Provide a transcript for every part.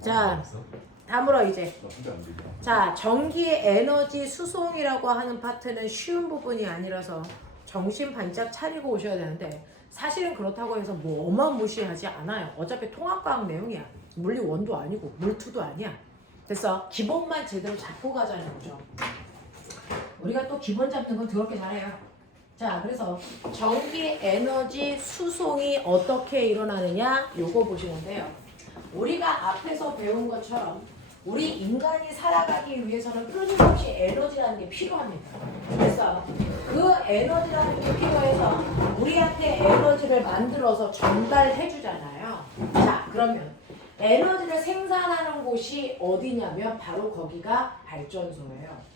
자, 다음으로 이제 자, 전기 에너지 수송이라고 하는 파트는 쉬운 부분이 아니라서 정신 반짝 차리고 오셔야 되는데 사실은 그렇다고 해서 뭐 어마무시하지 않아요. 어차피 통합과학 내용이야. 물리 1도 아니고 물 2도 아니야. 그래서 기본만 제대로 잡고 가자는 거죠. 우리가 또 기본 잡는 건 더럽게 잘해요. 자, 그래서 전기 에너지 수송이 어떻게 일어나느냐 요거 보시면 돼요. 우리가 앞에서 배운 것처럼 우리 인간이 살아가기 위해서는 끊임없이 에너지라는 게 필요합니다. 그래서 그 에너지라는 게 필요해서 우리한테 에너지를 만들어서 전달해 주잖아요. 자, 그러면 에너지를 생산하는 곳이 어디냐면 바로 거기가 발전소예요.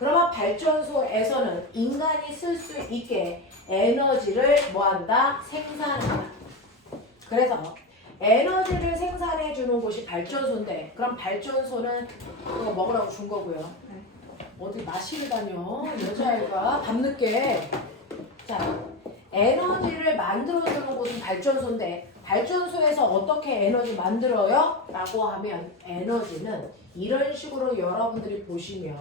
그러면 발전소에서는 인간이 쓸 수 있게 에너지를 뭐한다? 생산한다. 그래서 에너지를 생산해 주는 곳이 발전소인데 그럼 발전소는 그거 먹으라고 준 거고요. 어디 마시러 다녀 여자애가 밤늦게. 자, 에너지를 만들어 주는 곳은 발전소인데 발전소에서 어떻게 에너지 만들어요? 라고 하면 에너지는 이런 식으로 여러분들이 보시면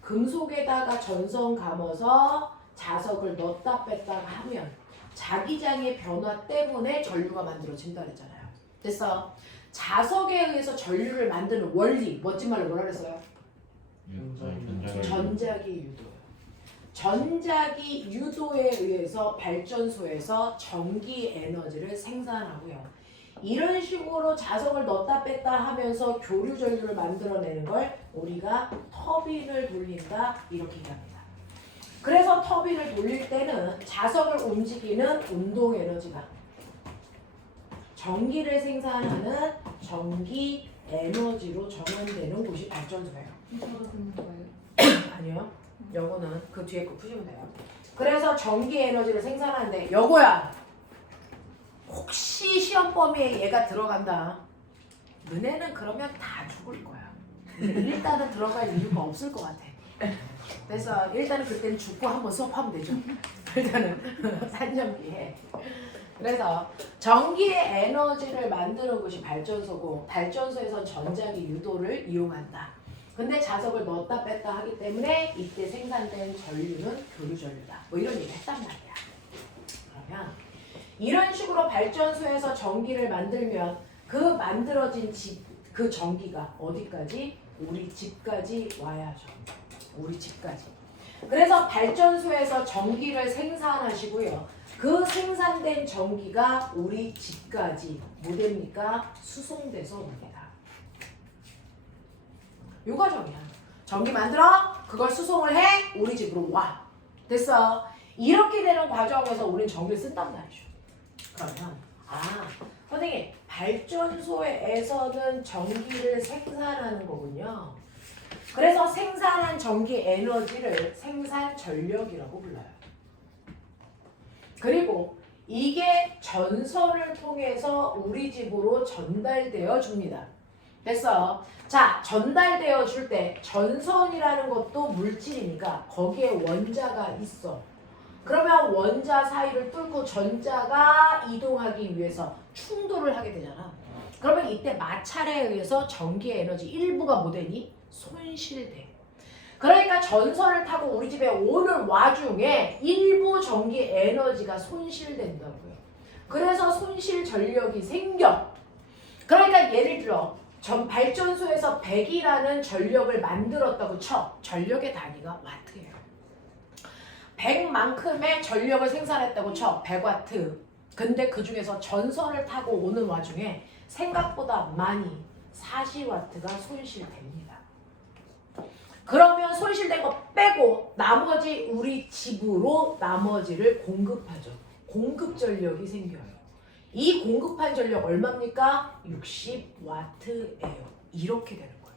금속에다가 전선 감아서 자석을 넣었다 뺐다 하면 자기장의 변화 때문에 전류가 만들어진다 그랬잖아요. 됐어? 자석에 의해서 전류를 만드는 원리, 멋진 말로 뭐라 그랬어요? 전자기 유도. 전자기 유도에 의해서 발전소에서 전기 에너지를 생산하고요. 이런 식으로 자석을 넣었다 뺐다 하면서 교류 전류를 만들어내는 걸 우리가 터빈을 돌린다 이렇게 얘기합니다. 그래서 터빈을 돌릴 때는 자석을 움직이는 운동 에너지가 전기를 생산하는 전기 에너지로 전환되는 곳이 발전소예요. 아니요. 요거는 그 뒤에 거 푸시면 돼요. 그래서 전기 에너지를 생산하는데 요거야. 혹시 시험 범위에 얘가 들어간다. 너네는 그러면 다 죽을 거야. 일단은 들어갈 이유가 없을 것 같아. 그래서 일단은 그때는 죽고 한번 수업하면 되죠. 일단은 산전기에. 그래서 전기의 에너지를 만드는 곳이 발전소고 발전소에선 전자기 유도를 이용한다. 근데 자석을 넣었다 뺐다 하기 때문에 이때 생산된 전류는 교류 전류다. 뭐 이런 얘기 했단 말이야. 그러면 이런 식으로 발전소에서 전기를 만들면 그 만들어진 그 전기가 어디까지? 우리 집까지 와야죠. 우리 집까지. 그래서 발전소에서 전기를 생산하시고요. 그 생산된 전기가 우리 집까지 뭐 됩니까? 수송돼서 옵니다. 요 과정이야. 전기 만들어 그걸 수송을 해 우리 집으로 와. 됐어. 이렇게 되는 과정에서 우리는 전기를 쓴단 말이죠. 그러면 선생님 발전소에서는 전기를 생산하는 거군요. 그래서 생산한 전기 에너지를 생산 전력이라고 불러요. 그리고 이게 전선을 통해서 우리 집으로 전달되어 줍니다. 됐어. 자, 전달되어 줄 때 전선이라는 것도 물질이니까 거기에 원자가 있어. 그러면 원자 사이를 뚫고 전자가 이동하기 위해서 충돌을 하게 되잖아. 그러면 이때 마찰에 의해서 전기 에너지 일부가 뭐 되니? 손실돼. 그러니까 전선을 타고 우리 집에 오는 와중에 일부 전기 에너지가 손실된다고요. 그래서 손실 전력이 생겨. 그러니까 예를 들어 발전소에서 100이라는 전력을 만들었다고 쳐. 전력의 단위가 와트예요. 100만큼의 전력을 생산했다고 쳐. 100와트. 근데 그 중에서 전선을 타고 오는 와중에 생각보다 많이 40와트가 손실됩니다. 그러면 손실된 거 빼고 나머지 우리 집으로 나머지를 공급하죠. 공급 전력이 생겨요. 이 공급한 전력 얼마입니까? 60와트예요. 이렇게 되는 거예요.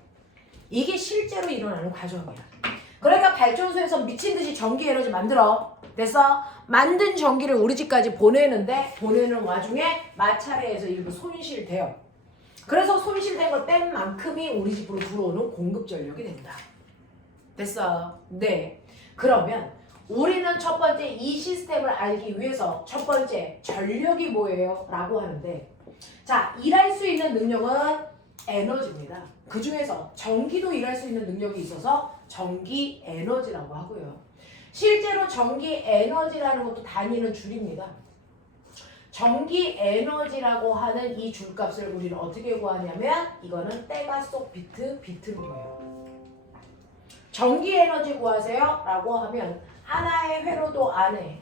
이게 실제로 일어나는 과정이야. 그러니까 발전소에서 미친 듯이 전기 에너지 만들어. 그래서 만든 전기를 우리 집까지 보내는데 보내는 와중에 마찰에 의해서 일부 손실돼요. 그래서 손실된 걸 뺀 만큼이 우리 집으로 들어오는 공급 전력이 된다. 됐어? 네. 그러면 우리는 첫 번째 이 시스템을 알기 위해서 첫 번째 전력이 뭐예요? 라고 하는데 자, 일할 수 있는 능력은 에너지입니다. 그 중에서 전기도 일할 수 있는 능력이 있어서 전기 에너지라고 하고요. 실제로 전기 에너지라는 것도 단위는 줄입니다. 전기 에너지라고 하는 이 줄값을 우리는 어떻게 구하냐면 이거는 때가 속 비트로 구해요. 전기 에너지 구하세요 라고 하면 하나의 회로도 안에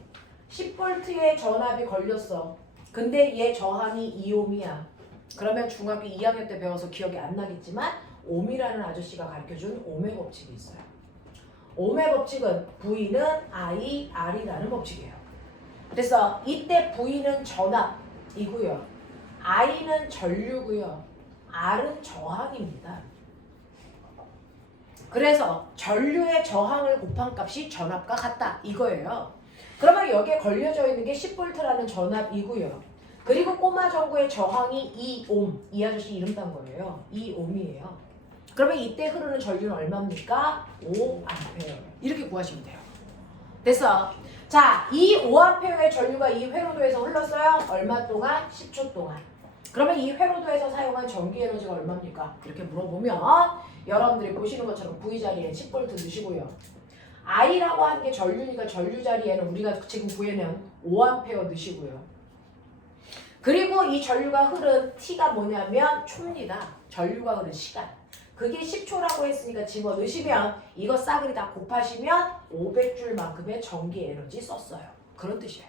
10V의 전압이 걸렸어. 근데 얘 저항이 2옴이야. 그러면 중학교 2학년 때 배워서 기억이 안 나겠지만 옴이라는 아저씨가 가르쳐준 옴의 법칙이 있어요. 옴의 법칙은 V는 I, R이라는 법칙이에요. 그래서 이때 V는 전압이고요. I는 전류고요. R은 저항입니다. 그래서 전류의 저항을 곱한 값이 전압과 같다 이거예요. 그러면 여기에 걸려져 있는 게 10V라는 전압이고요. 그리고 꼬마 전구의 저항이 2옴. 이 아저씨 이름 딴 거예요. 2옴이에요. 그러면 이때 흐르는 전류는 얼마입니까? 5A. 이렇게 구하시면 돼요. 됐어. 자, 이 5A의 전류가 이 회로도에서 흘렀어요. 얼마 동안? 10초 동안. 그러면 이 회로도에서 사용한 전기 에너지가 얼마입니까? 이렇게 물어보면 여러분들이 보시는 것처럼 V 자리에 10V 넣으시고요. I라고 하는 게 전류니까 전류 자리에는 우리가 지금 구해낸 5A 넣으시고요. 그리고 이 전류가 흐른 T가 뭐냐면 초입니다. 전류가 흐른 시간. 그게 10초라고 했으니까 집어 넣으시면 이거 싸그리 다 곱하시면 500줄만큼의 전기 에너지 썼어요. 그런 뜻이에요.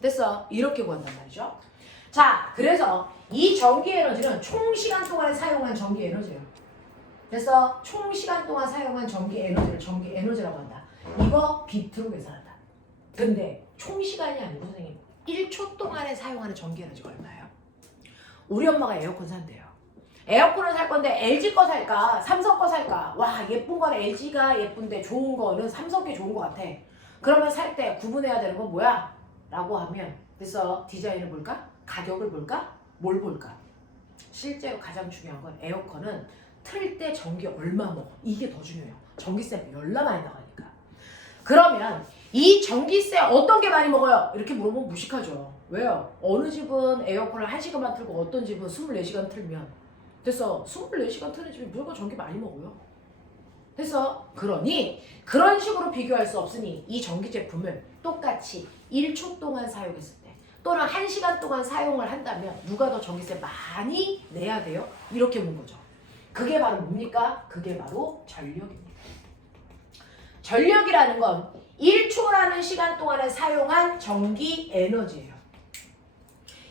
됐어? 이렇게 구한단 말이죠. 자, 그래서 이 전기 에너지는 총 시간 동안에 사용한 전기 에너지예요. 그래서 총 시간 동안 사용한 전기 에너지를 전기 에너지라고 한다. 이거 비트로 계산한다. 근데 총 시간이 아니고 선생님 1초 동안에 사용하는 전기 에너지가 얼마예요? 우리 엄마가 에어컨 산대요. 에어컨을 살 건데 LG 거 살까? 삼성 거 살까? 와, 예쁜 건 LG가 예쁜데 좋은 거는 삼성 게 좋은 거 같아. 그러면 살 때 구분해야 되는 건 뭐야? 라고 하면 그래서 디자인을 볼까? 가격을 볼까? 뭘 볼까? 실제로 가장 중요한 건 에어컨은 틀 때 전기 얼마 먹어? 이게 더 중요해요. 전기세 열나 많이 나가니까. 그러면 이 전기세 어떤 게 많이 먹어요? 이렇게 물어보면 무식하죠. 왜요? 어느 집은 에어컨을 1시간만 틀고 어떤 집은 24시간 틀면 됐어. 24시간 트는 집이 무조건 전기 많이 먹어요. 됐어. 그러니 그런 식으로 비교할 수 없으니 이 전기 제품을 똑같이 1초 동안 사용했을 때 또는 1시간 동안 사용을 한다면 누가 더 전기세 많이 내야 돼요? 이렇게 본 거죠. 그게 바로 뭡니까? 그게 바로 전력입니다. 전력이라는 건 1초라는 시간 동안에 사용한 전기 에너지예요.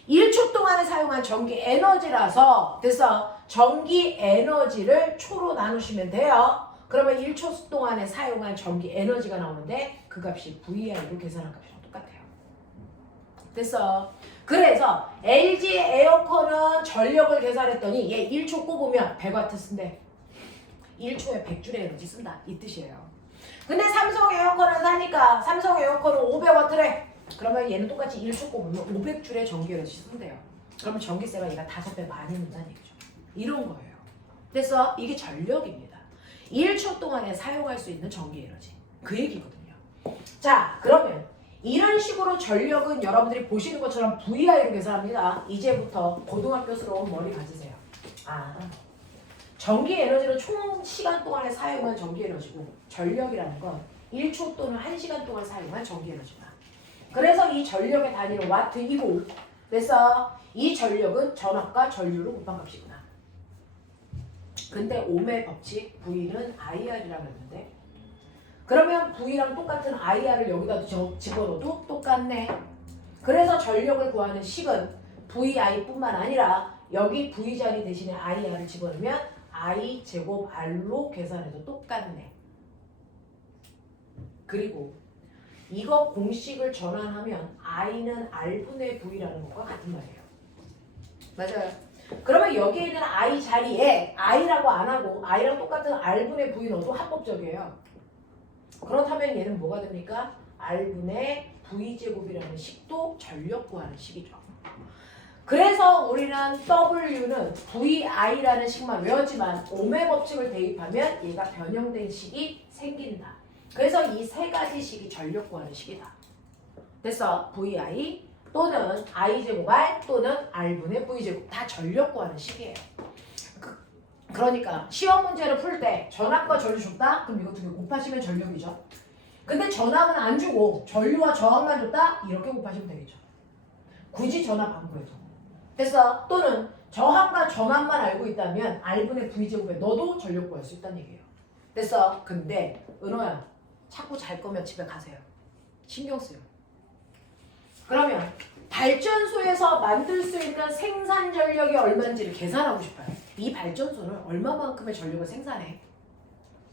1초 동안에 사용한 전기 에너지라서 그래서 전기 에너지를 초로 나누시면 돼요. 그러면 1초 동안에 사용한 전기 에너지가 나오는데 그 값이 VI로 계산한 값이랑 똑같아요. 됐어. 그래서 LG 에어컨은 전력을 계산했더니 얘 1초 꼽으면 100W 쓴대. 1초에 100줄의 에너지 쓴다. 이 뜻이에요. 근데 삼성 에어컨을 사니까 삼성 에어컨은 500W래. 그러면 얘는 똑같이 1초 꼽으면 500줄의 전기 에너지 쓴대요. 그러면 전기세가 얘가 5배 많이 낸다는 얘기죠. 이런 거예요. 그래서 이게 전력입니다. 1초 동안에 사용할 수 있는 전기 에너지. 그 얘기거든요. 자, 그러면 이런 식으로 전력은 여러분들이 보시는 것처럼 VI로 계산합니다. 이제부터 고등학교스러운 머리 가지세요. 전기 에너지는 총 시간 동안에 사용한 전기 에너지고 전력이라는 건 1초 또는 1시간 동안 사용한 전기 에너지다. 그래서 이 전력의 단위는 와트이고 그래서 이 전력은 전압과 전류를 곱한 값이구나. 근데 옴의 법칙 V는 IR이라고 했는데 그러면 V랑 똑같은 IR을 여기다 집어넣어도 똑같네. 그래서 전력을 구하는 식은 VI뿐만 아니라 여기 V 자리 대신에 IR을 집어넣으면 I 제곱 R로 계산해도 똑같네. 그리고 이거 공식을 전환하면 I는 R분의 V라는 것과 같은 말이에요. 맞아요. 그러면 여기에 있는 I 자리에 I라고 안 하고 I랑 똑같은 R분의 V 넣어도 합법적이에요. 그렇다면 얘는 뭐가 됩니까? R분의 V제곱이라는 식도 전력 구하는 식이죠. 그래서 우리는 W는 VI라는 식만 외웠지만 옴의 법칙을 대입하면 얘가 변형된 식이 생긴다. 그래서 이 세 가지 식이 전력 구하는 식이다. 됐어? VI, 또는 i제곱 r 또는 r분의 v제곱 다 전력 구하는 식이에요. 그러니까 시험 문제를 풀 때 전압과 전류 줬다? 그럼 이거 두 개 곱하시면 전력이죠. 근데 전압은 안 주고 전류와 저항만 줬다? 이렇게 곱하시면 되겠죠. 굳이 전압 안 구해도. 됐어? 또는 저항과 전압만 알고 있다면 r분의 v제곱에 너도 전력 구할 수 있다는 얘기예요. 됐어? 근데 은호야 자꾸 잘 거면 집에 가세요. 신경 쓰여. 그러면 발전소에서 만들 수 있는 생산 전력이 얼마인지를 계산하고 싶어요. 이 발전소는 얼마만큼의 전력을 생산해?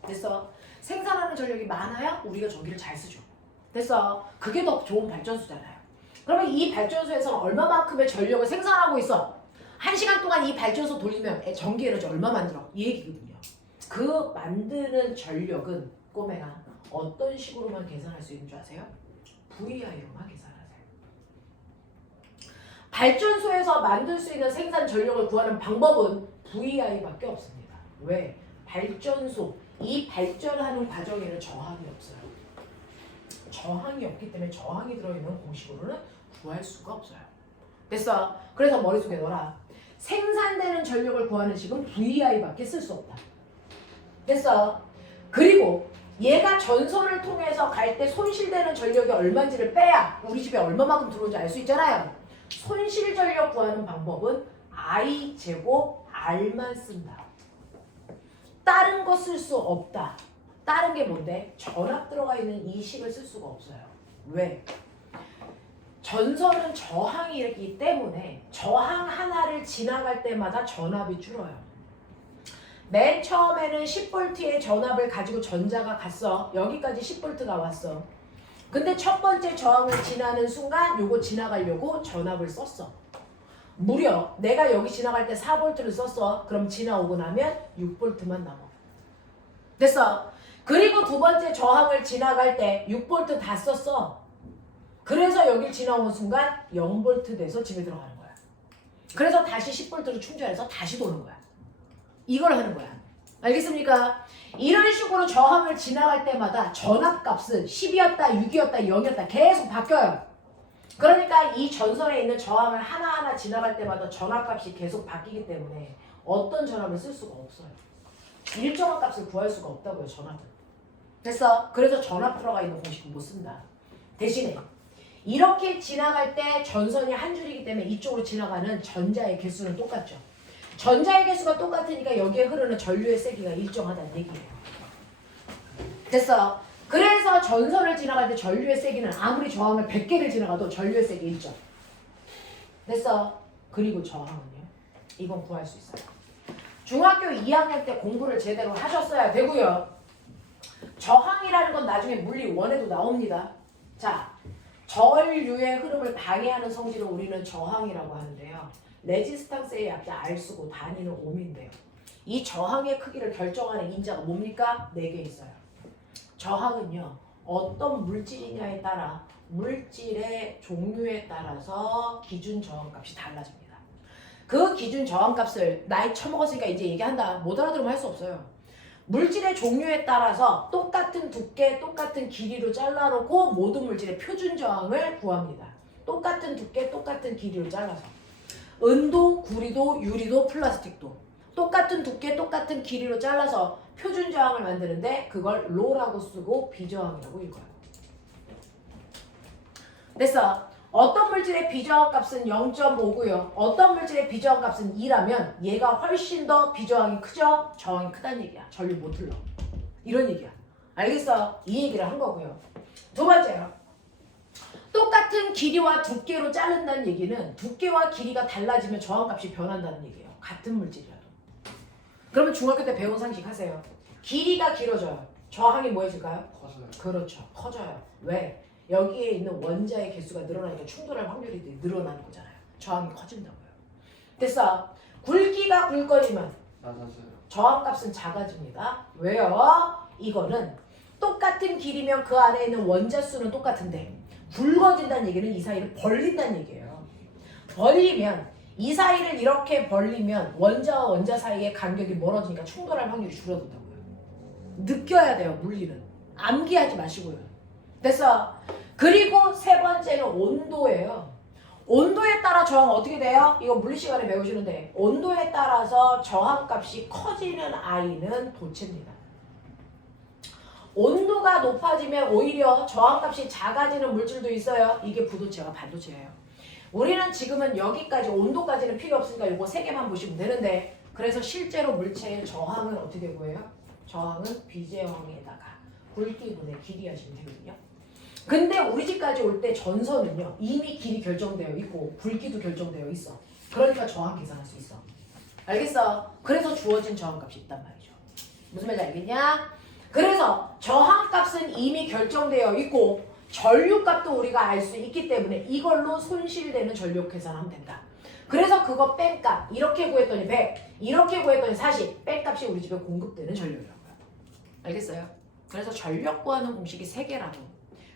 됐어? 생산하는 전력이 많아야 우리가 전기를 잘 쓰죠. 됐어? 그게 더 좋은 발전소잖아요. 그러면 이 발전소에서는 얼마만큼의 전력을 생산하고 있어? 1시간 동안 이 발전소 돌리면 전기 에너지 얼마 만들어? 이 얘기거든요. 그 만드는 전력은 꼬매가 어떤 식으로만 계산할 수 있는 줄 아세요? VI로만 계산하세요. 발전소에서 만들 수 있는 생산 전력을 구하는 방법은 VI밖에 없습니다. 왜? 발전소, 이 발전하는 과정에는 저항이 없어요. 저항이 없기 때문에 저항이 들어있는 공식으로는 구할 수가 없어요. 됐어? 그래서 머릿속에 넣어라. 생산되는 전력을 구하는 식은 VI밖에 쓸 수 없다. 됐어? 그리고 얘가 전선을 통해서 갈 때 손실되는 전력이 얼마인지를 빼야 우리 집에 얼마만큼 들어오는지 알 수 있잖아요. 손실 전력 구하는 방법은 I 제곱 R만 쓴다. 다른 거 쓸 수 없다. 다른 게 뭔데? 전압 들어가 있는 이 식을 쓸 수가 없어요. 왜? 전선은 저항이 있기 때문에 저항 하나를 지나갈 때마다 전압이 줄어요. 맨 처음에는 10V의 전압을 가지고 전자가 갔어. 여기까지 10V가 왔어. 근데 첫 번째 저항을 지나는 순간 요거 지나가려고 전압을 썼어. 무려 내가 여기 지나갈 때 4V를 썼어. 그럼 지나오고 나면 6V만 남아. 됐어? 그리고 두 번째 저항을 지나갈 때 6V 다 썼어. 그래서 여길 지나오는 순간 0V 돼서 집에 들어가는 거야. 그래서 다시 10V로 충전해서 다시 도는 거야. 이걸 하는 거야. 알겠습니까? 이런 식으로 저항을 지나갈 때마다 전압값은 10이었다, 6이었다, 0이었다 계속 바뀌어요. 그러니까 이 전선에 있는 저항을 하나하나 지나갈 때마다 전압값이 계속 바뀌기 때문에 어떤 전압을 쓸 수가 없어요. 일정한 값을 구할 수가 없다고요, 전압은. 됐어? 그래서 전압 들어가 있는 공식은 못 쓴다. 대신에 이렇게 지나갈 때 전선이 한 줄이기 때문에 이쪽으로 지나가는 전자의 개수는 똑같죠. 전자의 개수가 똑같으니까 여기에 흐르는 전류의 세기가 일정하다는 얘기예요. 됐어? 그래서 전선을 지나갈 때 전류의 세기는 아무리 저항을 100개를 지나가도 전류의 세기 일정. 됐어? 그리고 저항은요? 이건 구할 수 있어요. 중학교 2학년 때 공부를 제대로 하셨어야 되고요. 저항이라는 건 나중에 물리 1에도 나옵니다. 자, 전류의 흐름을 방해하는 성질을 우리는 저항이라고 하는데요. 레지스탕스의 약자 R 쓰고 단위는 옴인데요. 이 저항의 크기를 결정하는 인자가 뭡니까? 4개 있어요. 저항은요. 어떤 물질이냐에 따라 물질의 종류에 따라서 기준 저항값이 달라집니다. 그 기준 저항값을 나이 처먹었으니까 이제 얘기한다. 못 알아들으면 할 수 없어요. 물질의 종류에 따라서 똑같은 두께, 똑같은 길이로 잘라놓고 모든 물질의 표준 저항을 구합니다. 똑같은 두께, 똑같은 길이로 잘라서. 은도, 구리도, 유리도, 플라스틱도 똑같은 두께, 똑같은 길이로 잘라서 표준 저항을 만드는데 그걸 로라고 쓰고 비저항이라고 읽어요. 됐어. 어떤 물질의 비저항 값은 0.5고요. 어떤 물질의 비저항 값은 2라면 얘가 훨씬 더 비저항이 크죠? 저항이 크다는 얘기야. 전류 못 흘러. 이런 얘기야. 알겠어? 이 얘기를 한 거고요. 두 번째요. 똑같은 길이와 두께로 자른다는 얘기는 두께와 길이가 달라지면 저항값이 변한다는 얘기예요. 같은 물질이라도. 그러면 중학교 때 배운 상식 하세요. 길이가 길어져요. 저항이 뭐해질까요? 커져요. 그렇죠. 커져요. 왜? 여기에 있는 원자의 개수가 늘어나니까 충돌할 확률이 늘어나는 거잖아요. 저항이 커진다고요. 됐어. 굵기가 굵어지면 낮아져요. 저항값은 작아집니다. 왜요? 이거는 똑같은 길이면 그 안에 있는 원자 수는 똑같은데 굵어진다는 얘기는 이 사이를 벌린다는 얘기예요. 벌리면 이 사이를 이렇게 벌리면 원자와 원자 사이의 간격이 멀어지니까 충돌할 확률이 줄어든다고요. 느껴야 돼요. 물리는. 암기하지 마시고요. 됐어. 그리고 세 번째는 온도예요. 온도에 따라 저항 어떻게 돼요? 이거 물리 시간에 배우시는데 온도에 따라서 저항값이 커지는 I는 도체입니다. 온도가 높아지면 오히려 저항값이 작아지는 물질도 있어요. 이게 부도체와 반도체예요. 우리는 지금은 여기까지 온도까지는 필요 없으니까 이거 3개만 보시면 되는데 그래서 실제로 물체의 저항은 어떻게 되고요? 저항은 비제어항에다가 굵기분의 길이 하시면 되거든요. 근데 우리 집까지 올 때 전선은요 이미 길이 결정되어 있고 굵기도 결정되어 있어. 그러니까 저항 계산할 수 있어. 알겠어? 그래서 주어진 저항값이 있단 말이죠. 무슨 말인지 알겠냐? 그래서 저항값은 이미 결정되어 있고 전류값도 우리가 알 수 있기 때문에 이걸로 손실되는 전류 계산하면 된다. 그래서 그거 뺀값 이렇게 구했더니 100 이렇게 구했더니 40 뺀값이 우리 집에 공급되는 전력이라고요. 알겠어요? 그래서 전력 구하는 공식이 3개라고.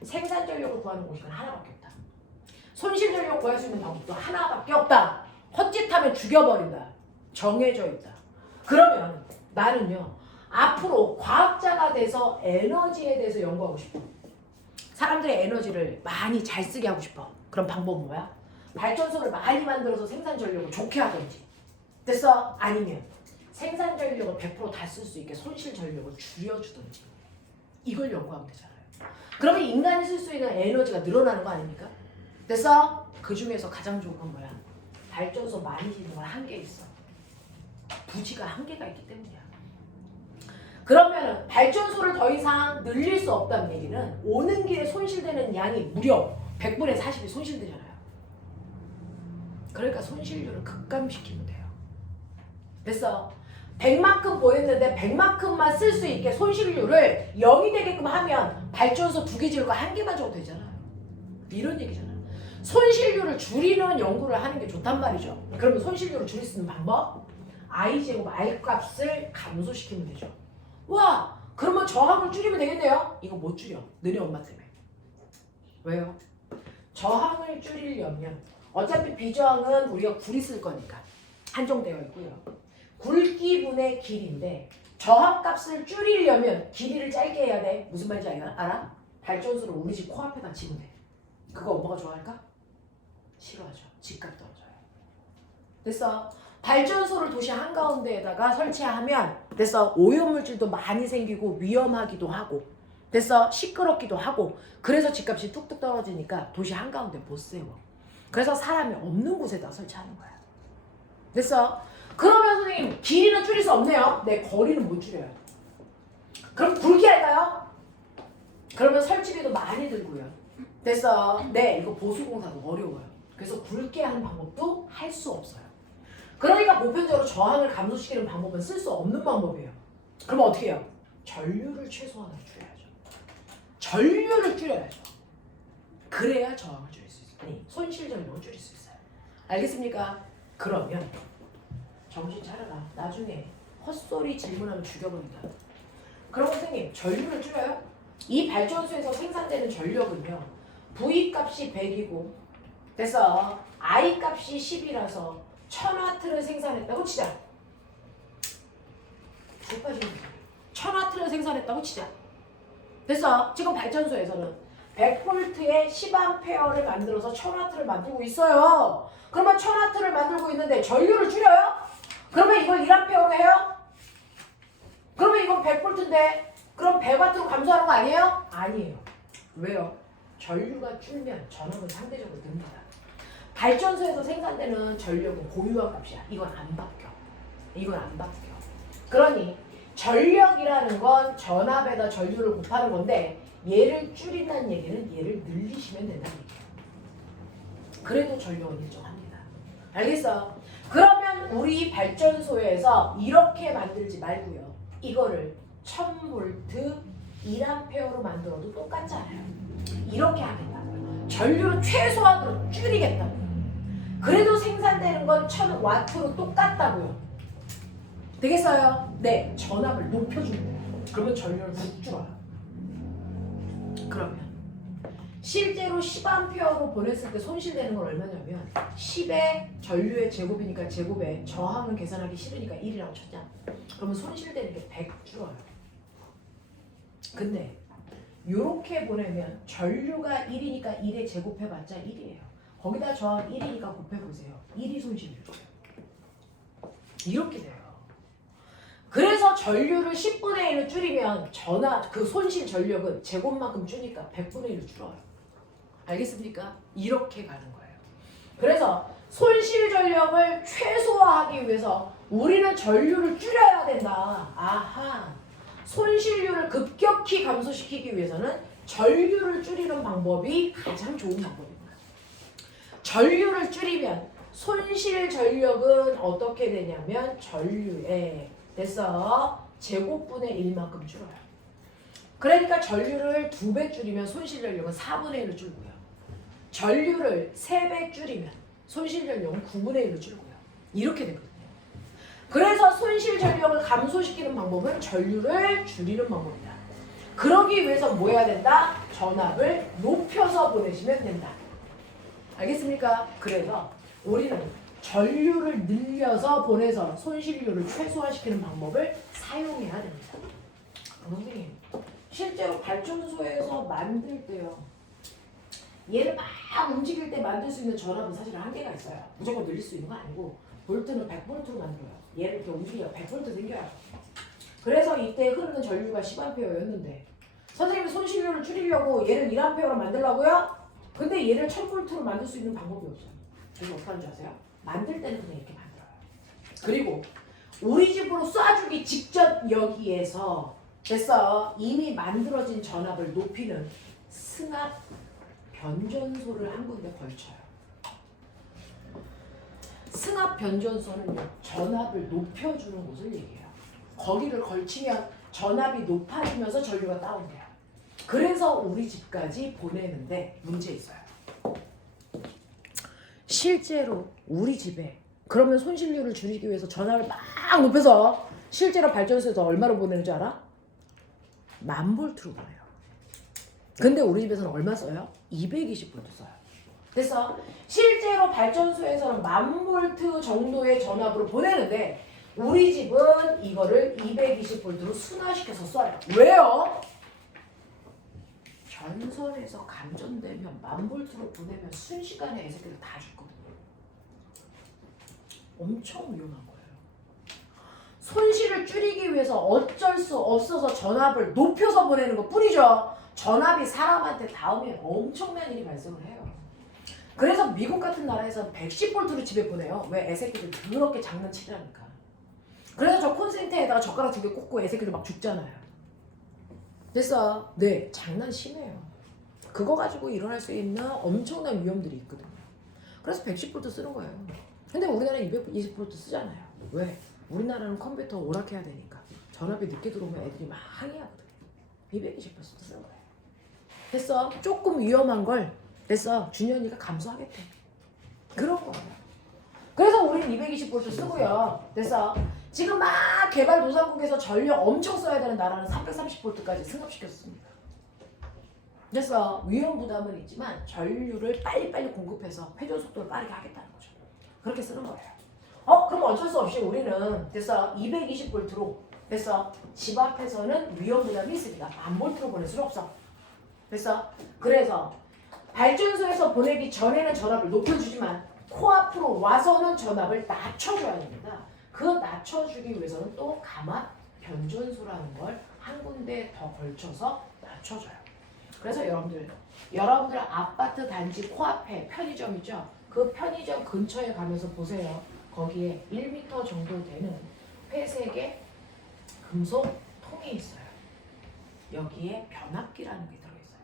생산 전력을 구하는 공식은 하나밖에 없다. 손실 전력 구할 수 있는 방법도 하나밖에 없다. 헛짓하면 죽여버린다. 정해져 있다. 그러면 나는요 앞으로 과학자가 돼서 에너지에 대해서 연구하고 싶어. 사람들의 에너지를 많이 잘 쓰게 하고 싶어. 그럼 방법은 뭐야? 발전소를 많이 만들어서 생산 전력을 좋게 하든지 됐어? 아니면 생산 전력을 100% 다 쓸 수 있게 손실 전력을 줄여주든지 이걸 연구하면 되잖아요. 그러면 인간이 쓸 수 있는 에너지가 늘어나는 거 아닙니까? 됐어? 그 중에서 가장 좋은 건 뭐야? 발전소 많이 짓는 건 한계 있어. 부지가 한계가 있기 때문이야. 그러면 발전소를 더 이상 늘릴 수 없다는 얘기는 오는 길에 손실되는 양이 무려 100분의 40이 손실되잖아요. 그러니까 손실률을 급감시키면 돼요. 됐어? 100만큼 보였는데 100만큼만 쓸 수 있게 손실률을 0이 되게끔 하면 발전소 2개 지을 거 1개만 줘도 되잖아요. 이런 얘기잖아요. 손실률을 줄이는 연구를 하는 게 좋단 말이죠. 그러면 손실률을 줄일 수 있는 방법? I제곱 R값을 감소시키면 되죠. 와! 그러면 저항을 줄이면 되겠네요? 이거 못 줄여. 너네 엄마 때문에. 왜요? 저항을 줄이려면 어차피 비저항은 우리가 굴이 쓸 거니까 한정되어 있고요. 굵기분의 길인데 저항값을 줄이려면 길이를 짧게 해야 돼. 무슨 말인지 알아? 발전소를 우리 집 코앞에다 지면 돼. 그거 엄마가 좋아할까? 싫어하죠. 집값 떨어져요. 됐어? 발전소를 도시 한가운데에다가 설치하면 됐어? 오염물질도 많이 생기고 위험하기도 하고 됐어? 시끄럽기도 하고 그래서 집값이 뚝뚝 떨어지니까 도시 한가운데 못 세워. 그래서 사람이 없는 곳에다 설치하는 거야. 됐어? 그러면 선생님 길이는 줄일 수 없네요. 네, 거리는 못 줄여요. 그럼 굵게 할까요? 그러면 설치비도 많이 들고요. 됐어? 네, 이거 보수공사도 어려워요. 그래서 굵게 하는 방법도 할 수 없어요. 그러니까 보편적으로 저항을 감소시키는 방법은 쓸 수 없는 방법이에요. 그러면 어떻게 해요? 전류를 최소한으로 줄여야죠. 전류를 줄여야죠. 그래야 저항을 줄일 수 있어요. 아니, 손실 전력을 줄일 수 있어요. 알겠습니까? 그러면 정신 차려라. 나중에 헛소리 질문하면 죽여버린다. 그럼 선생님 전류를 줄여요? 이 발전소에서 생산되는 전력은요. V값이 100이고 됐어. I값이 10이라서 1000W를 생산했다고 치자. 1000W를 생산했다고 치자. 됐어. 지금 발전소에서는 100V에 10A를 만들어서 1000W를 만들고 있어요. 그러면 1000W를 만들고 있는데 전류를 줄여요? 그러면 이걸 1A로 해요? 그러면 이건 100V인데 그럼 100W로 감소하는 거 아니에요? 아니에요. 왜요? 전류가 줄면 전압은 상대적으로 늡니다. 발전소에서 생산되는 전력은 고유한 값이야. 이건 안 바뀌어. 이건 안 바뀌어. 그러니 전력이라는 건 전압에다 전류를 곱하는 건데 얘를 줄인다는 얘기는 얘를 늘리시면 된다는 얘기예요. 그래도 전력은 일정합니다. 알겠어? 그러면 우리 발전소에서 이렇게 만들지 말고요. 이거를 1000V 1A로 만들어도 똑같잖아요. 이렇게 하겠다고요. 전류를 최소한으로 줄이겠다고요. 그래도 생산되는 건 1000W로 똑같다고요. 되겠어요? 네, 전압을 높여주는 거예요. 그러면 전류를 못 줄여요. 그러면 실제로 10A로 보냈을 때 손실되는 건 얼마냐면 10의 전류의 제곱이니까 제곱에 저항은 계산하기 싫으니까 1이라고 쳤자. 그러면 손실되는 게 100 줄어요. 근데 요렇게 보내면 전류가 1이니까 1에 제곱해봤자 1이에요. 거기다 저항 1이니까 곱해보세요. 1이 손실률이에요. 이렇게 돼요. 그래서 전류를 10분의 1로 줄이면 그 손실 전력은 제곱만큼 주니까 100분의 1로 줄어요. 알겠습니까? 이렇게 가는 거예요. 그래서 손실 전력을 최소화하기 위해서 우리는 전류를 줄여야 된다. 아하. 손실률을 급격히 감소시키기 위해서는 전류를 줄이는 방법이 가장 좋은 방법입니다. 전류를 줄이면 손실 전력은 어떻게 되냐면 전류에 됐어. 제곱분의 1만큼 줄어요. 그러니까 전류를 2배 줄이면 손실 전력은 4분의 1로 줄고요. 전류를 3배 줄이면 손실 전력은 9분의 1로 줄고요. 이렇게 되거든요. 그래서 손실 전력을 감소시키는 방법은 전류를 줄이는 방법이다. 그러기 위해서 뭐 해야 된다? 전압을 높여서 보내시면 된다. 알겠습니까? 그래서 우리는 전류를 늘려서 보내서 손실률을 최소화시키는 방법을 사용해야 됩니다. 선생님, 실제로 발전소에서 만들 때요. 얘를 막 움직일 때 만들 수 있는 전압은 사실 한계가 있어요. 무조건 늘릴 수 있는 건 아니고 볼트는 100볼트로 만들어요. 얘를 이렇게 움직여요. 100볼트 생겨요. 그래서 이때 흐르는 전류가 10A였는데 선생님이 손실률을 줄이려고 얘를 1A로 만들라고요? 근데 얘를 1000볼트로 만들 수 있는 방법이 없어요. 그래서 어떻게 하는지 아세요? 만들 때는 그냥 이렇게 만들어요. 그리고 우리 집으로 쏴주기 직전 여기에서 됐어. 이미 만들어진 전압을 높이는 승합 변전소를 한 군데 걸쳐요. 승합 변전소는 전압을 높여주는 곳을 얘기해요. 거기를 걸치면 전압이 높아지면서 전류가 다운돼요. 그래서 우리 집까지 보내는데 문제 있어요. 실제로 우리 집에 그러면 손실률을 줄이기 위해서 전압을 막 높여서 실제로 발전소에서 얼마로 보내는 줄 알아? 10,000볼트로 보내요. 근데 우리 집에서는 얼마 써요? 220볼트 써요. 그래서 실제로 발전소에서는 10,000볼트 정도의 전압으로 보내는데 우리 집은 이거를 220볼트로 순환시켜서 써요. 왜요? 전선에서 감전되면 10,000볼트로 보내면 순식간에 애새끼들 다 죽거든요. 엄청 위험한 거예요. 손실을 줄이기 위해서 어쩔 수 없어서 전압을 높여서 보내는 것 뿐이죠. 전압이 사람한테 닿으면 엄청난 일이 발생을 해요. 그래서 미국 같은 나라에서는 110볼트로 집에 보내요. 왜? 애새끼들 그렇게 장난치라니까. 그래서 저 콘센트에다가 젓가락 2개 꽂고 애새끼들 막 죽잖아요. 됐어. 네, 장난 심해요. 그거 가지고 일어날 수 있는 엄청난 위험들이 있거든요. 그래서 110볼트 쓰는 거예요. 근데 우리나라는 220볼트 쓰잖아요. 왜? 우리나라는 컴퓨터 오락해야 되니까. 전압이 늦게 들어오면 애들이 막 항의하거든요. 220볼트 쓰는 거예요. 됐어. 조금 위험한 걸 됐어. 준현이가 감수하겠대. 그런 거예요. 그래서 우리는 220볼트 쓰고요. 됐어. 지금 막 개발도상국에서 전력 엄청 써야 되는 나라는 330볼트까지 승합시켰습니다. 그래서 위험 부담은 있지만 전류를 빨리빨리 공급해서 회전 속도를 빠르게 하겠다는 거죠. 그렇게 쓰는 거예요. 그럼 어쩔 수 없이 우리는 됐어. 220볼트로 됐어. 집 앞에서는 위험 부담이 있습니다. 1000볼트로 보낼 수는 없어. 됐어. 그래서 발전소에서 보내기 전에는 전압을 높여주지만 코앞으로 와서는 전압을 낮춰줘야 됩니다. 그 낮춰주기 위해서는 또 감압 변전소라는 걸 한 군데 더 걸쳐서 낮춰줘요. 그래서 여러분들 아파트 단지 코앞에 편의점 있죠? 그 편의점 근처에 가면서 보세요. 거기에 1m 정도 되는 회색의 금속 통이 있어요. 여기에 변압기라는 게 들어있어요.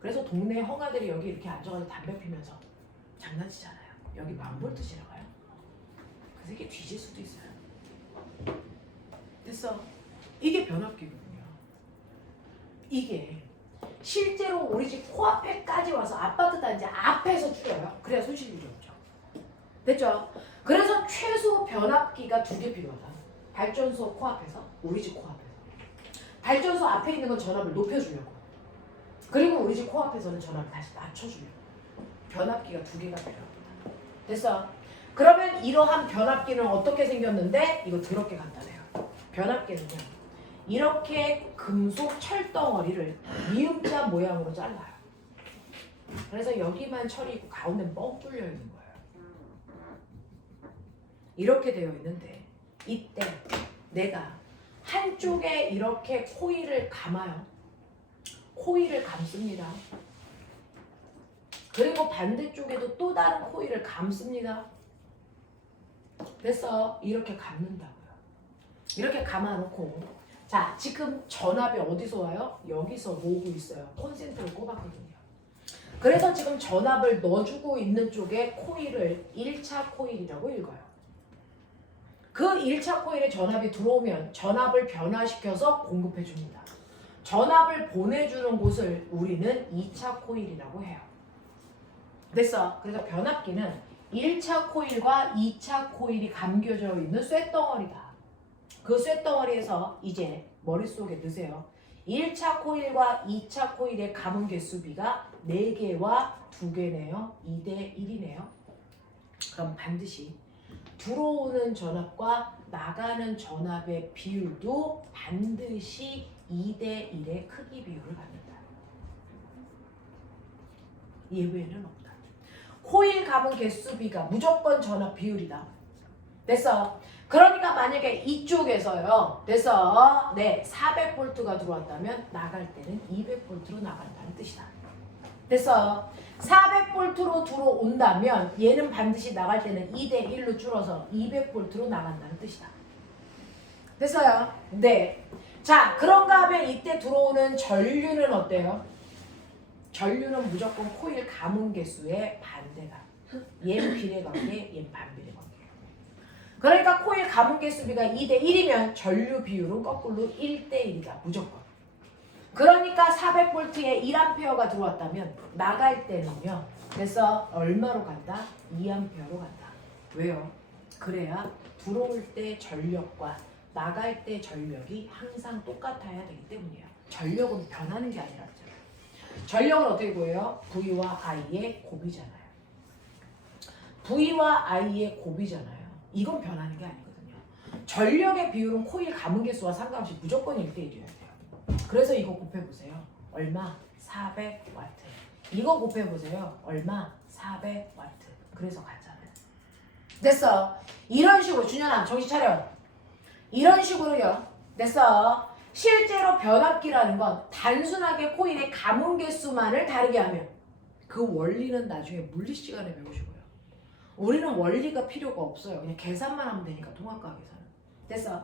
그래서 동네 헝아들이 여기 이렇게 앉아가지고 담배 피면서 장난치잖아요. 여기 10,000볼트 지나가요. 그 새끼 뒤질 수도 있어요. 됐어. 이게 변압기거든요. 이게 실제로 우리 집 코앞에까지 와서 아파트 단지 앞에서 줄여요. 그래야 손실률이 없죠. 됐죠? 그래서 최소 변압기가 2개 필요하다. 발전소 코앞에서, 우리 집 코앞에서. 발전소 앞에 있는 건 전압을 높여주려고. 그리고 우리 집 코앞에서는 전압을 다시 낮춰주려고. 변압기가 2개가 필요합니다. 됐어? 그러면 이러한 변압기는 어떻게 생겼는데? 이거 더럽게 간단해요. 변압기는요. 이렇게 금속 철덩어리를 미음자 모양으로 잘라요. 그래서 여기만 철이 있고 가운데 뻥 뚫려 있는 거예요. 이렇게 되어 있는데 이때 내가 한쪽에 이렇게 코일을 감아요. 코일을 감습니다. 그리고 반대쪽에도 또 다른 코일을 감습니다. 됐어. 이렇게 감는다고요. 이렇게 감아놓고 자 지금 전압이 어디서 와요? 여기서 오고 있어요. 콘센트를 꼽았거든요. 그래서 지금 전압을 넣어주고 있는 쪽에 코일을 1차 코일이라고 읽어요. 그 1차 코일에 전압이 들어오면 전압을 변화시켜서 공급해줍니다. 전압을 보내주는 곳을 우리는 2차 코일이라고 해요. 됐어. 그래서 변압기는 1차 코일과 2차 코일이 감겨져 있는 쇳덩어리다. 그 쇳덩어리에서 이제 머릿속에 넣으세요. 1차 코일과 2차 코일의 감은 개수비가 4개와 2개네요. 2대 1이네요. 그럼 반드시 들어오는 전압과 나가는 전압의 비율도 반드시 2대 1의 크기 비율을 갖는다. 예외는 없다. 코일 감은 개수비가 무조건 전압 비율이다. 됐어. 그러니까 만약에 이쪽에서요. 됐어. 네, 400V가 들어왔다면 나갈 때는 200V로 나간다는 뜻이다. 됐어. 400V로 들어온다면 얘는 반드시 나갈 때는 2대 1로 줄어서 200V로 나간다는 뜻이다. 됐어요? 네. 자, 그런가 하면 이때 들어오는 전류는 어때요? 전류는 무조건 코일 감은 개수의 반대다. 얘는 비례관계, 얘는 반비례관계. 그러니까 코일 감은 개수비가 2대 1이면 전류 비율은 거꾸로 1대 1이다. 무조건. 그러니까 400V에 1A가 들어왔다면 나갈 때는요. 그래서 얼마로 간다? 2A로 간다. 왜요? 그래야 들어올 때 전력과 나갈 때 전력이 항상 똑같아야 되기 때문이에요. 전력은 변하는 게 아니라 전력은 어떻게 구해요? V와 I의 곱이잖아요. V와 I의 곱이잖아요. 이건 변하는 게 아니거든요. 전력의 비율은 코일 감은 개수와 상관없이 무조건 1대 1이어야 돼요. 그래서 이거 곱해보세요. 얼마? 400W. 이거 곱해보세요. 얼마? 400W. 그래서 같잖아요. 됐어. 이런 식으로 준현아 정신 차려. 이런 식으로요. 됐어. 실제로 변압기라는 건 단순하게 코일의 감은 개수만을 다르게 하면 그 원리는 나중에 물리 시간에 배우시고요. 우리는 원리가 필요가 없어요. 그냥 계산만 하면 되니까 통합과학에서는. 됐어.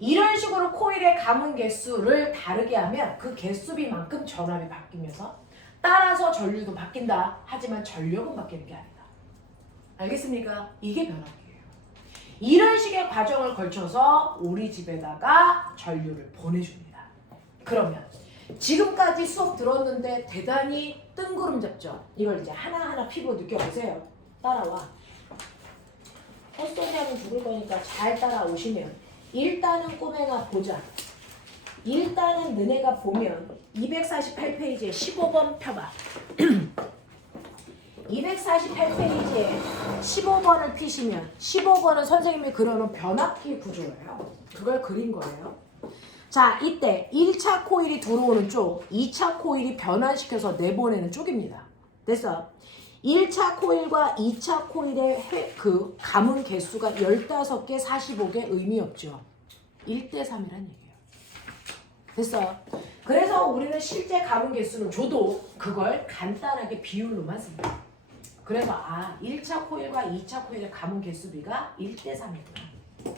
이런 식으로 코일의 감은 개수를 다르게 하면 그 개수비만큼 전압이 바뀌면서 따라서 전류도 바뀐다. 하지만 전력은 바뀌는 게 아니다. 알겠습니까? 이게 변압기예요. 이런 식의 과정을 거쳐서 우리 집에다가 전류를 보내줍니다. 그러면 지금까지 수업 들었는데 대단히 뜬구름 잡죠? 이걸 이제 하나하나 피부 느껴보세요. 따라와. 헛소리 하면 죽을 거니까 잘 따라오시면 일단은 꼬맹아 보자. 일단은 너네가 보면 248페이지에 15번 펴봐. 248페이지에 15번을 피시면 15번은 선생님이 그려놓은 변압기 구조예요. 그걸 그린 거예요. 자, 이때 1차 코일이 들어오는 쪽, 2차 코일이 변환시켜서 내보내는 쪽입니다. 됐어? 1차 코일과 2차 코일의 그 감은 개수가 15개, 45개 의미 없죠. 1대 3이란 얘기예요. 됐어? 그래서 우리는 실제 감은 개수는 줘도 그걸 간단하게 비율로만 씁니다. 그래서 1차 코일과 2차 코일의 감은 개수비가 1대 3이구나.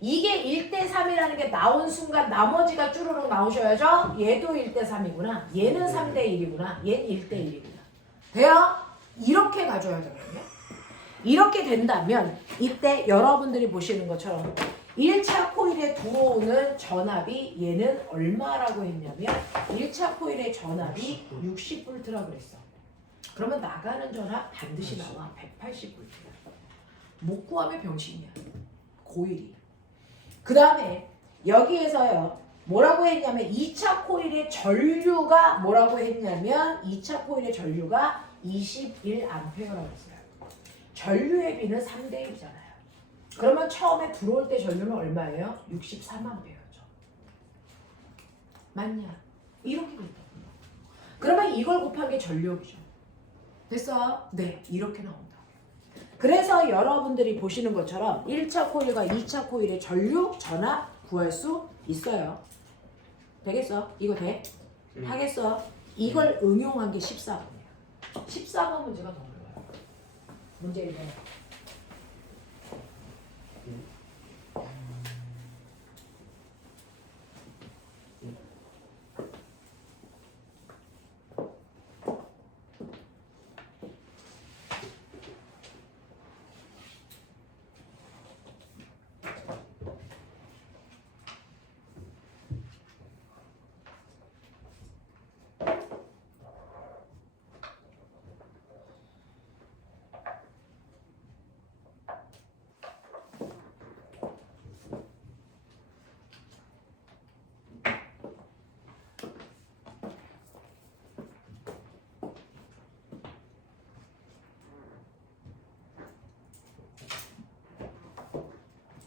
이게 1대 3이라는 게 나온 순간 나머지가 쭈루룩 나오셔야죠. 얘도 1대 3이구나. 얘는 3대 1이구나. 얘는 1대 1이구나. 돼요? 이렇게 가져야 되거든요. 이렇게 된다면 이때 여러분들이 보시는 것처럼 1차 코일에 들어오는 전압이 얘는 얼마라고 했냐면 1차 코일의 전압이 60V라고 그랬어. 그러면 나가는 전압 반드시 나와. 180V야. 못 구하면 병신이야. 고일이. 그 다음에 여기에서요. 뭐라고 했냐면 2차 코일의 전류가 뭐라고 했냐면 2차 코일의 전류가 21A라고 했어요. 전류의 비는 3대 1이잖아요. 그러면 처음에 들어올 때 전류는 얼마예요? 63A였죠. 맞냐? 이렇게 됐다고요. 그러면 이걸 곱한 게 전력이죠. 됐어? 네, 이렇게 나온다. 그래서 여러분들이 보시는 것처럼 1차 코일과 2차 코일의 전류, 전압 구할 수 있어요. 되겠어? 이거 돼? 하겠어? 이걸 응용한 게 14번이야. 14번 문제가 더 어려워요. 문제 읽어.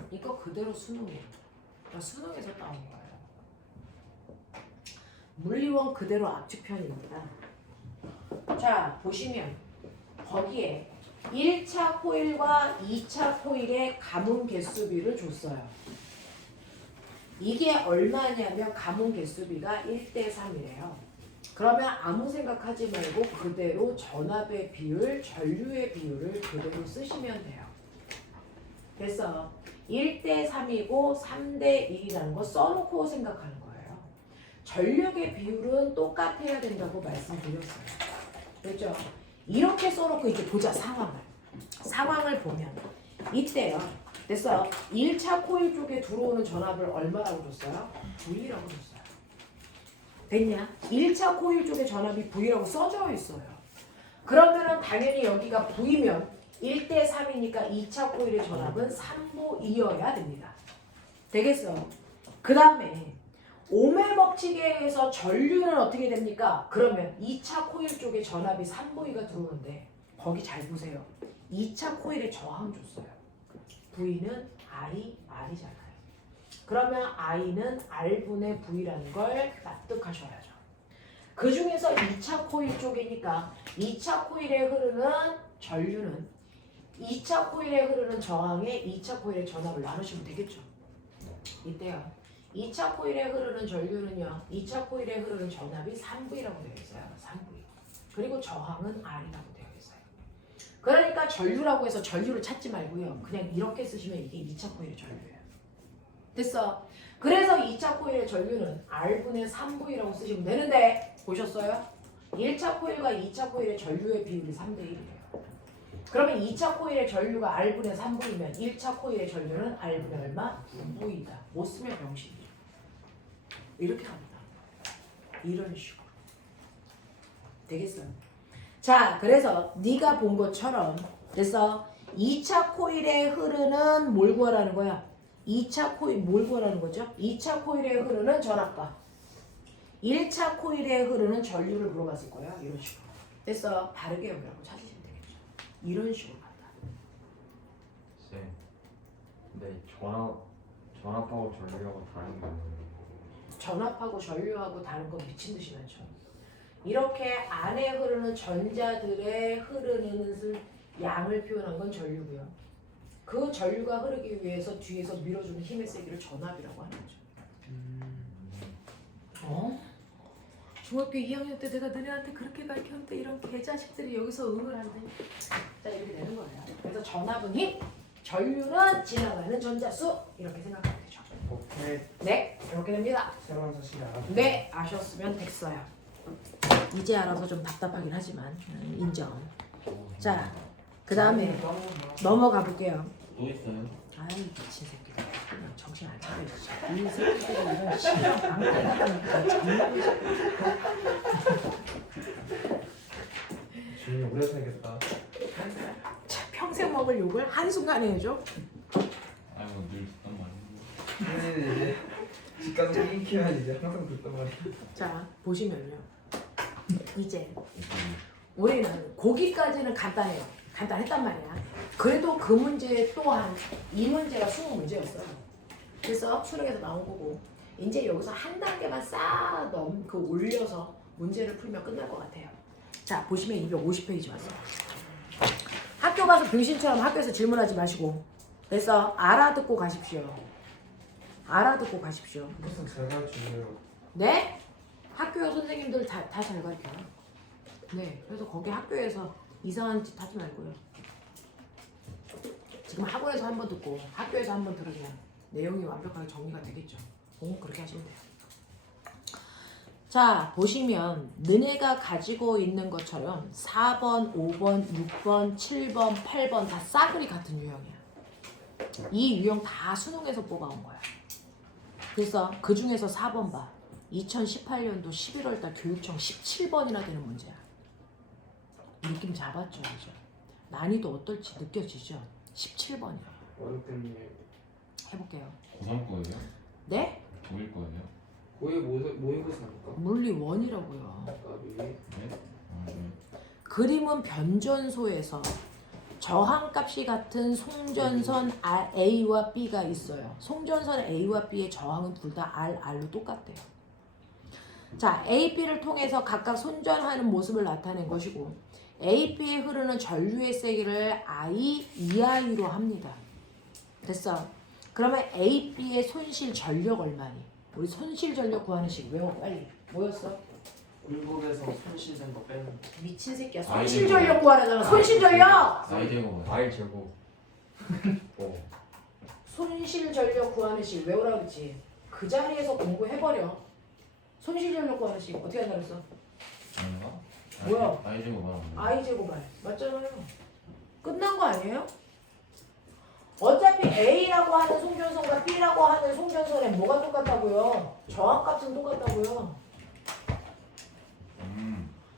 이거 그대로 수능이에요. 그러니까 수능에서 따온 거예요. 물리원 그대로 압축편입니다. 자, 보시면 거기에 1차 코일과 2차 코일의 가문 개수비를 줬어요. 이게 얼마냐면 가문 개수비가 1대 3이래요. 그러면 아무 생각하지 말고 그대로 전압의 비율, 전류의 비율을 그대로 쓰시면 돼요. 됐어. 1대 3이고 3대 1이라는 거 써놓고 생각하는 거예요. 전력의 비율은 똑같아야 된다고 말씀드렸어요. 그렇죠? 이렇게 써놓고 이제 보자, 상황을. 상황을 보면 이때요. 됐어. 1차 코일 쪽에 들어오는 전압을 얼마라고 줬어요? V라고 줬어요. 됐냐? 1차 코일 쪽에 전압이 V라고 써져 있어요. 그러면은 당연히 여기가 V면 1대 3이니까 2차 코일의 전압은 3보이어야 됩니다. 되겠어? 그 다음에 오메 법칙에 의해서 전류는 어떻게 됩니까? 그러면 2차 코일 쪽에 전압이 3보이가 들어오는데 거기 잘 보세요. 2차 코일의 저항 줬어요. V는 R이잖아요. 그러면 I는 R분의 V라는 걸 납득하셔야죠. 그 중에서 2차 코일 쪽이니까 2차 코일에 흐르는 전류는 2차 코일에 흐르는 저항에 2차 코일의 전압을 나누시면 되겠죠. 이때요. 2차 코일에 흐르는 전류는요. 2차 코일에 흐르는 전압이 3V라고 되어 있어요. 3V. 그리고 저항은 R이라고 되어 있어요. 그러니까 전류라고 해서 전류를 찾지 말고요. 그냥 이렇게 쓰시면 이게 2차 코일의 전류예요. 됐어? 그래서 2차 코일의 전류는 R분의 3V라고 쓰시면 되는데 보셨어요? 1차 코일과 2차 코일의 전류의 비율이 3대 1이에요. 그러면 2차 코일의 전류가 R분의 3V면 1차 코일의 전류는 R분의 얼마? 9V이다. 못 쓰면 병신이죠. 이렇게 합니다. 이런 식으로. 되겠어요? 자, 그래서 네가 본 것처럼 그래서 2차 코일에 흐르는 뭘 구하라는 거야? 2차 코일 뭘 구하라는 거죠? 2차 코일에 흐르는 전압과 1차 코일에 흐르는 전류를 물어봤을 거야. 이런 식으로. 됐어? 바르게 연결하고 찾으시면 되겠죠. 이런 식으로 간다. 네. 근데 전압하고 전류하고 다른 게 뭐예요? 전압하고 전류하고 다른 건 미친 듯이 많죠. 이렇게 안에 흐르는 전자들의 흐르는 양을 표현한 건 전류고요. 그 전류가 흐르기 위해서 뒤에서 밀어주는 힘의 세기를 전압이라고 하는 거죠. 중학교 2학년 때 내가 너네한테 그렇게 가르쳤는데 이런 개자식들이 여기서 응을 한대. 자, 이렇게 되는 거예요. 그래서 전압은 힘, 전류는 지나가는 전자수 이렇게 생각하면 되죠. 오케이. 네, 이렇게 됩니다. 새로운 사실이 알았어요. 네, 아셨으면 됐어요. 이제 알아서 좀 답답하긴 하지만 인정. 자, 그 다음에 넘어가 볼게요. 또 있어요? 아이 미친 새끼들. 그냥 정신 안 차려 진짜. 이 새끼들이 이런 시간 방송 같은 거 장난을 주인이 오래 살겠다. 평생 먹을 욕을 한순간에 해줘. 아이고 늘 듣던 말인데. 우리는 이제 집 가서 게임 키면 이제 항상 듣단 말이야. 자, 보시면요. 이제 우리는 고기까지는 간단해요. 간단했단 말이야. 그래도 그 문제 또한 이 문제가 20문제였어요. 그래서 수능에서 나온 거고 이제 여기서 한 단계만 올려서 문제를 풀면 끝날 것 같아요. 자, 보시면 250페이지 왔어요. 학교 가서 병신처럼 학교에서 질문하지 마시고 그래서 알아듣고 가십시오. 알아듣고 가십시오. 무슨 잘 가르쳐줘요. 네? 학교 선생님들 다 잘 가르쳐요. 네, 그래서 거기 학교에서 이상한 짓 하지 말고요. 지금 학원에서 한 번 듣고 학교에서 한 번 들으면 내용이 완벽하게 정리가 되겠죠. 꼭 그렇게 하시면 돼요. 자, 보시면 너네가 가지고 있는 것처럼 4번, 5번, 6번, 7번, 8번 다 싸그리 같은 유형이야. 이 유형 다 수능에서 뽑아온 거야. 그래서 그 중에서 4번 봐. 2018년도 11월달 교육청 17번이나 되는 문제야. 느낌 잡았죠, 그죠? 난이도 어떨지 느껴지죠? 17번이야. 어느 때문에 해볼게요. 고3 거예요? 네? 고1 거예요? 고에 모의고사 할까? 물리 원이라고요. 까비. 네? 아, 네. 그림은 변전소에서 저항값이 같은 송전선 A와 B가 있어요. 송전선 A와 B의 저항은 둘 다 R로 똑같대요. 자, A, B를 통해서 각각 손전하는 모습을 나타낸 것이고 A, B에 흐르는 전류의 세기를 I, 2I로 합니다. 됐어. 그러면 A, B의 손실 전력 얼마니? 우리 손실 전력 구하는 식 외워 빨리. 뭐였어? 굴곡에서 손실된 거 빼는 미친 새끼야. 아이, 손실 전력 구하라잖아. 손실 전력. I 제곱 R 제곱 손실 전력 구하는 식 외우라 그랬지. 그 자리에서 공부해버려. 손실 전력 구하는 식 어떻게 한다 그랬어? 아닌가? 뭐야? I 제곱 말하는 거 I 제곱알 맞잖아요. 끝난 거 아니에요? 어차피 A라고 하는 송전선과 B라고 하는 송전선에 뭐가 똑같다고요? 저항값은 똑같다고요.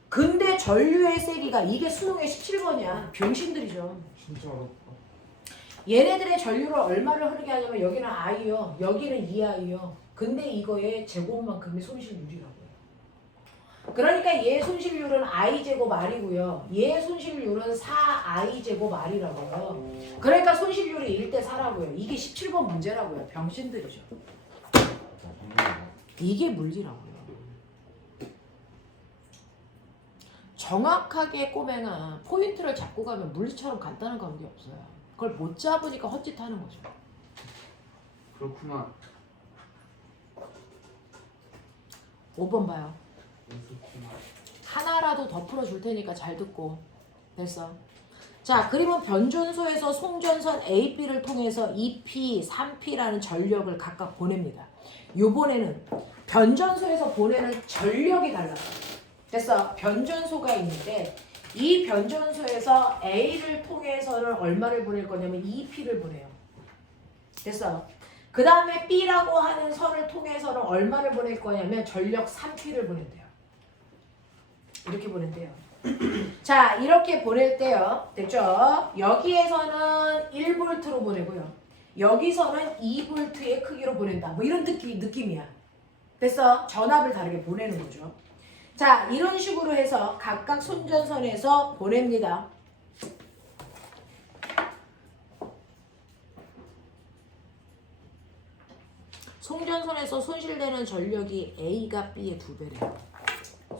근데 전류의 세기가 이게 수능의 17번이야. 병신들이죠. 진짜 어렵다. 얘네들의 전류를 얼마를 흐르게 하냐면 여기는 I요. 여기는 2I요. 근데 이거의 제곱만큼이 손실률이라고요. 그러니까 얘 손실률은 I제곱 R이고요. 얘 손실률은 4I제곱 R이라고요. 그러니까 손실률이 1대4라고요. 이게 17번 문제라고요. 병신들이죠. 이게 물리라고요. 정확하게 꼬맹아 포인트를 잡고 가면 물리처럼 간단한 관계 없어요. 그걸 못 잡으니까 헛짓하는 거죠. 그렇구나. 5번 봐요. 그렇구나. 하나라도 더 풀어줄 테니까 잘 듣고. 됐어. 자, 그림은 변전소에서 송전선 AB를 통해서 2P, 3P라는 전력을 각각 보냅니다. 요번에는 변전소에서 보내는 전력이 달라요. 됐어. 변전소가 있는데 이 변전소에서 A를 통해서는 얼마를 보낼 거냐면 2P를 보내요. 됐어. 그 다음에 B라고 하는 선을 통해서는 얼마를 보낼 거냐면 전력 3P를 보낸대요. 이렇게 보낸대요. 자, 이렇게 보낼 때요. 됐죠? 여기에서는 1V로 보내고요. 여기서는 2V의 크기로 보낸다. 뭐 이런 느낌이야. 됐어? 전압을 다르게 보내는 거죠. 자, 이런 식으로 해서 각각 손전선에서 보냅니다. 송전선에서 손실되는 전력이 A가 B의 2배래요.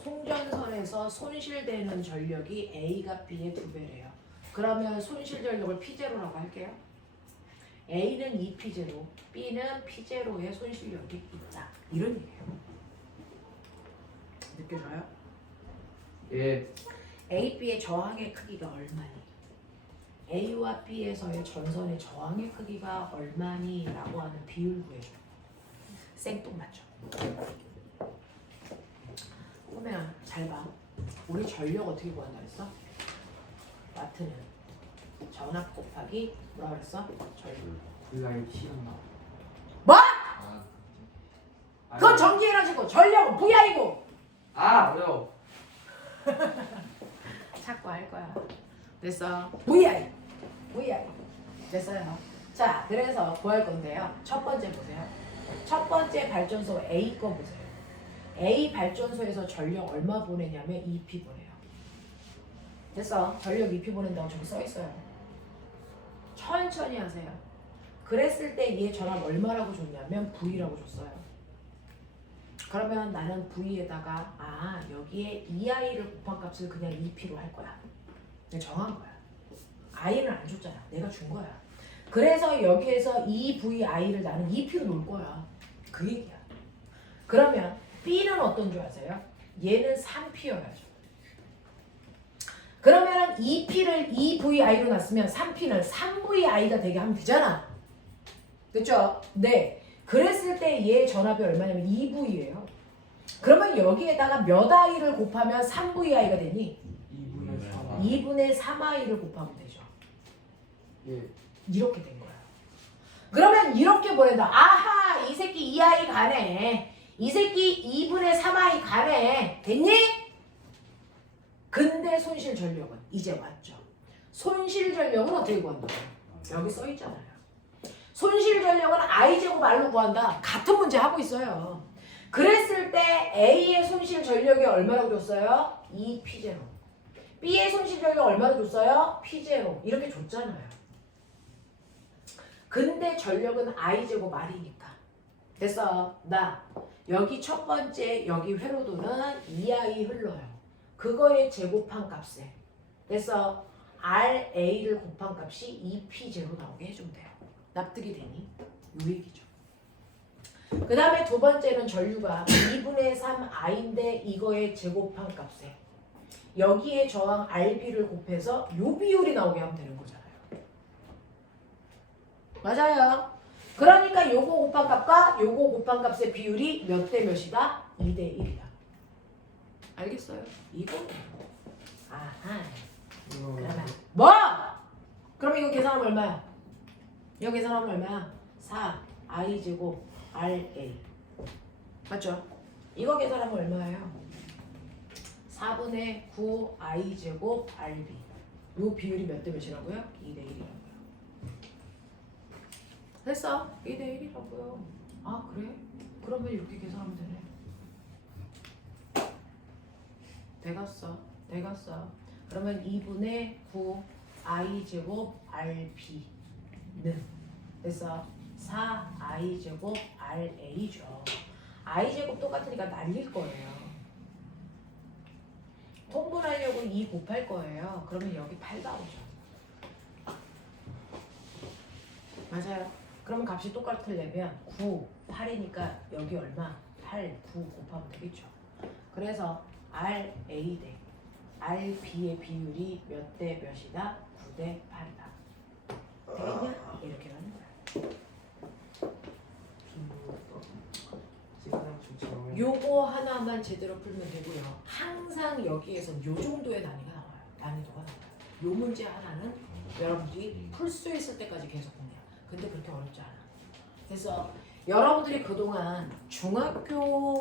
송전선에서 손실되는 전력이 A가 B의 2배래요. 그러면 손실 전력을 P0라고 할게요. A는 2P0, B는 P0의 손실력이 있다. 이런 얘기예요. 느껴져요? 예. A, B의 저항의 크기가 얼마니? A와 B에서의 전선의 저항의 크기가 얼마니? 라고 하는 비율 구해줘. 생뚱맞죠? 꼬매야 잘 봐. 우리 전력 어떻게 구한다 했어? 와트는 전압 곱하기 뭐라 그랬어? 전력. 블라이 튀었나? 뭐? 아 그건 전기 에너지고 전력은 VI고. 아 어려워. 자꾸 할 거야. 됐어. VI. 됐어요. 자, 그래서 구할 건데요. 첫 번째 보세요. 첫 번째 발전소 A 거 보세요. A 발전소에서 전력 얼마 보내냐면 2P 보내요. 됐어. 전력 2P 보낸다고 저기 써 있어요. 천천히 하세요. 그랬을 때 얘 전압 얼마라고 줬냐면 V라고 줬어요. 그러면 나는 V에다가 여기에 2i를 곱한 값을 그냥 2p로 할 거야. 내가 정한 거야. i는 안 줬잖아. 내가 준 거야. 그래서 여기에서 2vi를 나는 2p로 놓을 거야. 그 얘기야. 그러면 B는 어떤 줄 아세요? 얘는 3p여야죠. 그러면 2p를 2vi로 놨으면 3p는 3vi가 되게 하면 되잖아. 그렇죠? 네. 그랬을 때 얘 전압이 얼마냐면 2v예요. 그러면 여기에다가 몇 i를 곱하면 3vi가 되니? 2분의 4. 2분의 3i를 곱하면 되죠. 예. 이렇게 된 거야. 그러면 이렇게 보낸다. 아하, 이 새끼 2i 가네. 이 새끼 2분의 3i 가네. 됐니? 근데 손실 전력은 이제 왔죠. 손실 전력은 어떻게 구한다고? 여기 써 있잖아요. 손실 전력은 i제곱 r로 구한다. 같은 문제 하고 있어요. 그랬을 때 A의 손실 전력이 얼마라고 줬어요? 2P0. B의 손실 전력 얼마로 줬어요? P0. 이렇게 줬잖아요. 근데 전력은 i제곱 r이니까. 됐어. 나 여기 첫 번째 여기 회로도는 2i 흘러요. 그거에 제곱한 값에 됐어. RA를 곱한 값이 2P0 나오게 해주면 돼요. 납득이 되니? 요 얘기죠. 그 다음에 두 번째는 전류가 2분의 3i인데 이거에 제곱한 값에 여기에 저항 RB를 곱해서 요 비율이 나오게 하면 되는 거잖아요. 맞아요. 그러니까 요거 곱한 값과 요거 곱한 값의 비율이 몇 대 몇이다? 2대 1이다. 알겠어요? 이거. 아하. 그러면 뭐? 그럼 이거 계산하면 얼마야? 이거 계산하면 얼마야? 4i 제곱 RA. 맞죠? 이거 계산하면 얼마예요? 4분의 9i 제곱 RB. 요 비율이 몇 대 몇이라고요? 2대 1이라고요. 됐어? 2대 1이라고요. 아 그래? 그러면 이렇게 계산하면 되네. 돼갔어. 돼갔어. 그러면 2분의 9i 제곱 RB는 됐어. 4i 제곱 RA죠. i 제곱 똑같으니까 날릴 거예요. 통분하려고 2 곱할 거예요. 그러면 여기 8 나오죠. 맞아요. 그러면 값이 똑같으려면 9, 8이니까 여기 얼마? 8, 9 곱하면 되겠죠. 그래서 RA 대 RB의 비율이 몇 대 몇이다? 9대 8이다. 되겠냐? 이렇게 가는 거야. 요거 하나만 제대로 풀면 되고요. 항상 여기에서 요 정도의 난이도가 나와요. 요 문제 하나는 여러분들이 풀 수 있을 때까지 계속 공략. 근데 그렇게 어렵지 않아. 그래서 여러분들이 그동안 중학교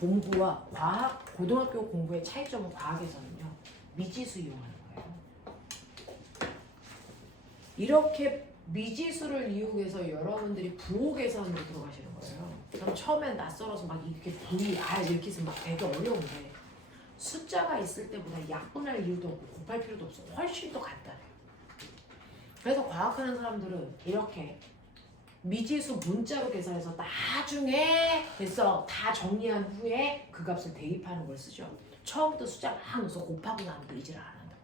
공부와 과학, 고등학교 공부의 차이점은 과학에서는요. 미지수 이용하는 거예요. 이렇게 미지수를 이용해서 여러분들이 부호 계산으로 들어가시는 거예요. 그럼 처음엔 낯설어서 막 이렇게 이렇게 해서 막 되게 어려운데 숫자가 있을 때보다 약분할 이유도 없고 곱할 필요도 없어. 훨씬 더 간단해. 그래서 과학하는 사람들은 이렇게 미지수 문자로 계산해서 나중에 됐어 다 정리한 후에 그 값을 대입하는 걸 쓰죠. 처음부터 숫자 막 넣어서 곱하고 나면 의지를 안 한다.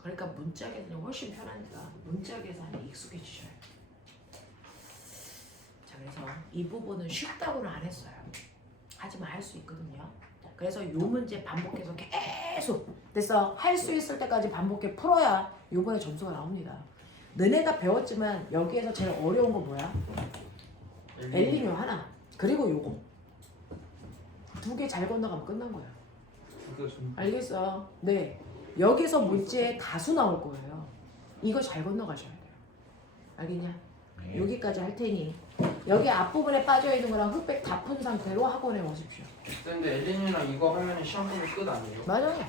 그러니까 문자 계산이 훨씬 편하니까 문자 계산에 익숙해지셔야 돼요. 자, 그래서 이 부분은 쉽다고는 안 했어요. 하지만 할 수 있거든요. 그래서 요 문제 반복해서 계속 됐어 할 수 있을 때까지 반복해 풀어야 요번에 점수가 나옵니다. 너네가 배웠지만 여기에서 제일 어려운 거 뭐야? 엘리뇨 하나 그리고 요거 두 개 잘 건너가면 끝난 거야. 알겠어? 네 여기서 문제에 다수 나올 거예요. 이거 잘 건너가셔야 돼요. 알겠냐? 네. 여기까지 할 테니 여기 앞부분에 빠져있는 거랑 흑백 다 푼 상태로 학원에 오십시오. 근데 엘린이랑 이거 하면 시험 보면 끝 아니에요? 맞아요.